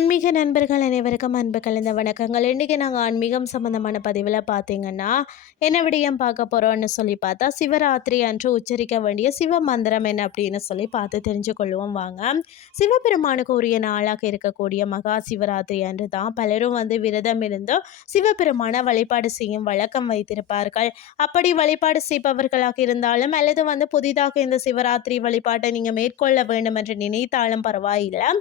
ஆன்மீக நண்பர்கள் அனைவருக்கும் அன்பு கலந்த வணக்கங்கள். இன்றைக்கி நாங்கள் ஆன்மீகம் சம்மந்தமான பதிவில் பார்த்தீங்கன்னா என்ன விடயம் பார்க்க போகிறோம்னு சொல்லி பார்த்தா சிவராத்திரி அன்று உச்சரிக்க வேண்டிய சிவ மந்திரம் என்ன அப்படின்னு சொல்லி பார்த்து தெரிஞ்சு கொள்வோம் வாங்க. சிவபெருமானுக்கு உரிய நாளாக இருக்கக்கூடிய மகா சிவராத்திரி அன்று தான் பலரும் வந்து விரதம் இருந்து சிவபெருமான வழிபாடு செய்யும் வழக்கம் வைத்திருப்பார்கள். அப்படி வழிபாடு செய்பவர்களாக இருந்தாலும் அல்லது வந்து புதிதாக இந்த சிவராத்திரி வழிபாட்டை நீங்கள் மேற்கொள்ள வேண்டும் என்று நினைத்தாலும் பரவாயில்லை.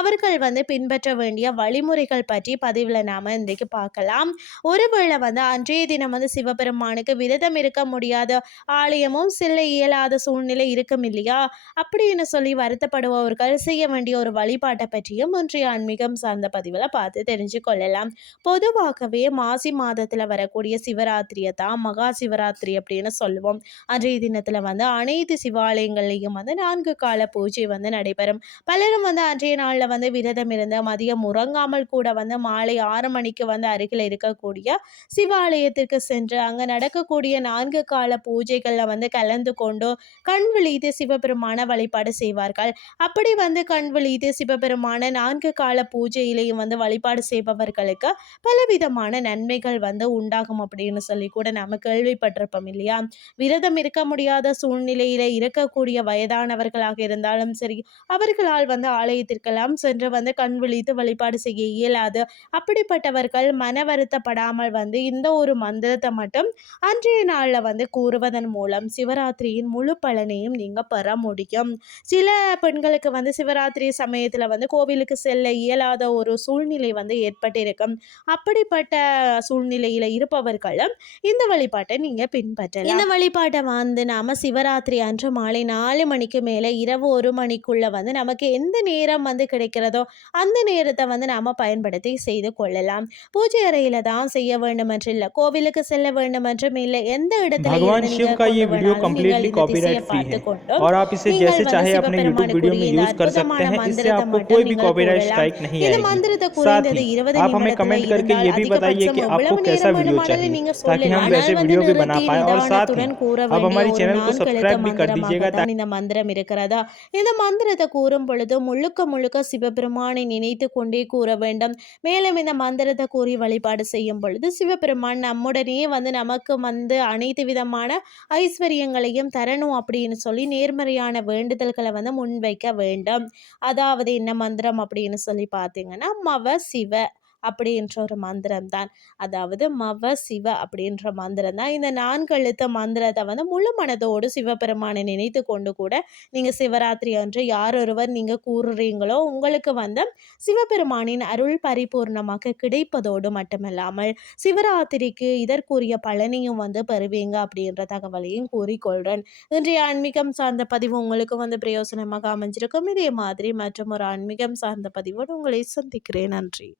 அவர்கள் வந்து பின்பற்ற வேண்டிய வழிமுறைகள் பற்றி பதிவில் நாம் இன்றைக்கு பார்க்கலாம். ஒருவேளை வந்து அன்றைய தினம் வந்து சிவபெருமானுக்கு விரதம் இருக்க முடியாத ஆலயமும் செல்ல இயலாத சூழ்நிலை இருக்கும் இல்லையா? அப்படின்னு சொல்லி வருத்தப்படுபவர்கள் செய்ய வேண்டிய ஒரு வழிபாட்டை பற்றியும் இன்றைய ஆன்மீகம் சார்ந்த பதிவில் பார்த்து தெரிஞ்சு கொள்ளலாம். பொதுவாகவே மாசி மாதத்தில் வரக்கூடிய சிவராத்திரியை தான் மகா சிவராத்திரி அப்படின்னு சொல்லுவோம். அன்றைய தினத்தில் வந்து அனைத்து சிவாலயங்கள்லையும் வந்து நான்கு கால பூஜை வந்து நடைபெறும். பலரும் வந்து அன்றைய நாளில் வந்து விரதம் இருந்து மதியம் உறங்காமல் கூட வந்து மாலை ஆறு மணிக்கு வந்து அருகில் இருக்கக்கூடிய சிவாலயத்திற்கு சென்று அங்கே நடக்கக்கூடிய நான்கு கால பூஜைகளில் வந்து கலந்து கொண்டு கண் விழித்து சிவபெருமான வழிபாடு செய்வார்கள். அப்படி வந்து கண் விழித்து சிவபெருமான நான்கு கால பூஜையிலையும் வந்து வழிபாடு செய்பவர்களுக்கு பலவிதமான நன்மைகள் வந்து உண்டாகும் அப்படின்னு சொல்லி கூட நம்ம கேள்விப்பட்டிருப்போம் இல்லையா? விரதம் இருக்க முடியாத சூழ்நிலையில இருக்கக்கூடிய வயதானவர்களாக இருந்தாலும் சரி அவர்களால் வந்து ஆலயத்திற்கெல்லாம் சென்று வந்து கண் வைத்து வழிபாடு செய்ய இயலாது. அப்படிப்பட்டவர்கள் மன வருத்தப்படாமல் வந்து இந்த ஒரு மந்திரத்தை மட்டும் அன்றைய நாளில் வந்து கூறுவதன் மூலம் சிவராத்திரியின் முழு பலனையும் நீங்கள் பெற முடியும். சில பெண்களுக்கு வந்து சிவராத்திரி சமயத்தில் வந்து கோவிலுக்கு செல்ல இயலாத ஒரு சூழ்நிலை வந்து ஏற்பட்டிருக்கும். அப்படிப்பட்ட சூழ்நிலையில் இருப்பவர்களும் இந்த வழிபாட்டை நீங்கள் பின்பற்றலாம். இந்த வழிபாட்டை வந்து நாம் சிவராத்திரி அன்று மாலை நாலு மணிக்கு மேலே இரவு ஒரு மணிக்குள்ளே வந்து நமக்கு எந்த நேரம் வந்து கிடைக்கிறதோ அந்த நேரத்தை வந்து நாம் பயன்படுத்தி செய்து கொள்ளலாம் பூஜை அறையில தான் செய்ய வேண்டும் என்று இல்லை கோவிலுக்கு செல்ல வேண்டும் என்றும் இல்லை எந்த இடத்துல भगवान இருந்து शिव நீங்க का ये கொண்டு वीडियो வேணாலும் कम्प्लीटली நீங்கள் இந்த कॉपीराइट திசையை फ्री है பார்த்து கொண்டு और आप इसे நீங்கள் जैसे வந்து चाहे अपने यूट्यूब वीडियो में சிவபெருமானுக்குரிய यूज कर सकते அற்புதமான हैं इससे மந்திரத்தை आपको மட்டும் कोई भी நீங்கள் कॉपीराइट கூறலாம் स्ट्राइक नहीं இந்த आएगी மந்திரத்தை साथ குறைந்தது ही இருபது आप हमें நிமிடத்துல कमेंट करके இருந்தால் ये भी बताइए कि அதிகபட்சம் आपको எவ்வளவு कैसा நேரம் वीडियो வேண்டுமானாலும் चाहिए நீங்க ताकि சொல்லலாம் हम ஆனால் वैसे வந்து वीडियो भी बना நிறுத்தி पाए और साथ ही நிதானத்துடன் கூற आप வேண்டிய हमारी ஒரு चैनल को நான்கு எழுத்து सब्सक्राइब भी कर மந்திரமாக दीजिएगा தான் இந்த மந்திரம் இருக்கிறதா இந்த மந்திரத்தை கூறும் பொழுது முழுக்க முழுக்க சிவபெருமானை நினைத்து கொண்டே கூற வேண்டும். மேலும் இந்த மந்திரத்தை கூறி வழிபாடு செய்யும் பொழுது சிவபெருமான் நம்முடனே வந்து நமக்கு வந்து அனைத்து விதமான ஐஸ்வர்யங்களையும் தரணும் அப்படின்னு சொல்லி நேர்மறையான வேண்டுதல்களை வந்து முன்வைக்க வேண்டும். அதாவது என்ன மந்திரம் அப்படின்னு சொல்லி பார்த்தீங்கன்னா மவ சிவ அப்படின்ற ஒரு மந்திரம் தான் அதாவது மவ சிவ அப்படின்ற மந்திரம் தான் இந்த நான்கு எழுத்த மந்திரத்தை வந்து முழு மனதோடு சிவபெருமானை நினைத்து கொண்டு கூட நீங்கள் சிவராத்திரி அன்று யார் ஒருவர் நீங்கள் கூறுறீங்களோ உங்களுக்கு வந்து சிவபெருமானின் அருள் பரிபூர்ணமாக கிடைப்பதோடு மட்டுமல்லாமல் சிவராத்திரிக்கு இதற்குரிய பலனையும் வந்து பெறுவீங்க அப்படின்ற தகவலையும் கூறிக்கொள்கிறேன் இன்றைய ஆன்மீகம் சார்ந்த பதிவு உங்களுக்கு வந்து பிரயோசனமாக அமைஞ்சிருக்கும். இதே மாதிரி மற்றும் ஒரு ஆன்மீகம் சார்ந்த பதிவோடு உங்களை சந்திக்கிறேன். நன்றி.